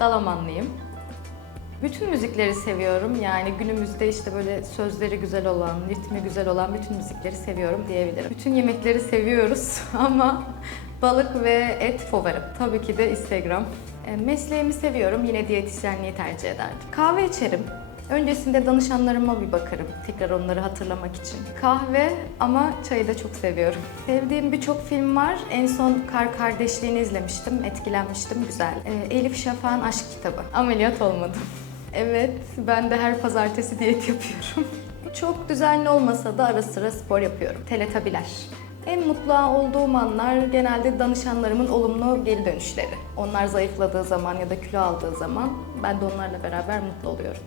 Dalamanlıyım. Bütün müzikleri seviyorum. Yani günümüzde işte böyle sözleri güzel olan, ritmi güzel olan bütün müzikleri seviyorum diyebilirim. Bütün yemekleri seviyoruz ama balık ve et favorim. Tabii ki de Instagram. E, Mesleğimi seviyorum. Yine diyetisyenliği tercih ederdim. Kahve içerim. Öncesinde danışanlarıma bir bakarım. Tekrar onları hatırlamak için. Kahve ama çayı da çok seviyorum. Sevdiğim birçok film var. En son Kar Kardeşliğini izlemiştim. Etkilenmiştim. Güzel. Ee, Elif Şafak'ın Aşk Kitabı. Ameliyat olmadım. Evet, ben de her pazartesi diyet yapıyorum. Çok düzenli olmasa da ara sıra spor yapıyorum. Teletabiler. En mutlu olduğum anlar genelde danışanlarımın olumlu geri dönüşleri. Onlar zayıfladığı zaman ya da kilo aldığı zaman ben de onlarla beraber mutlu oluyorum.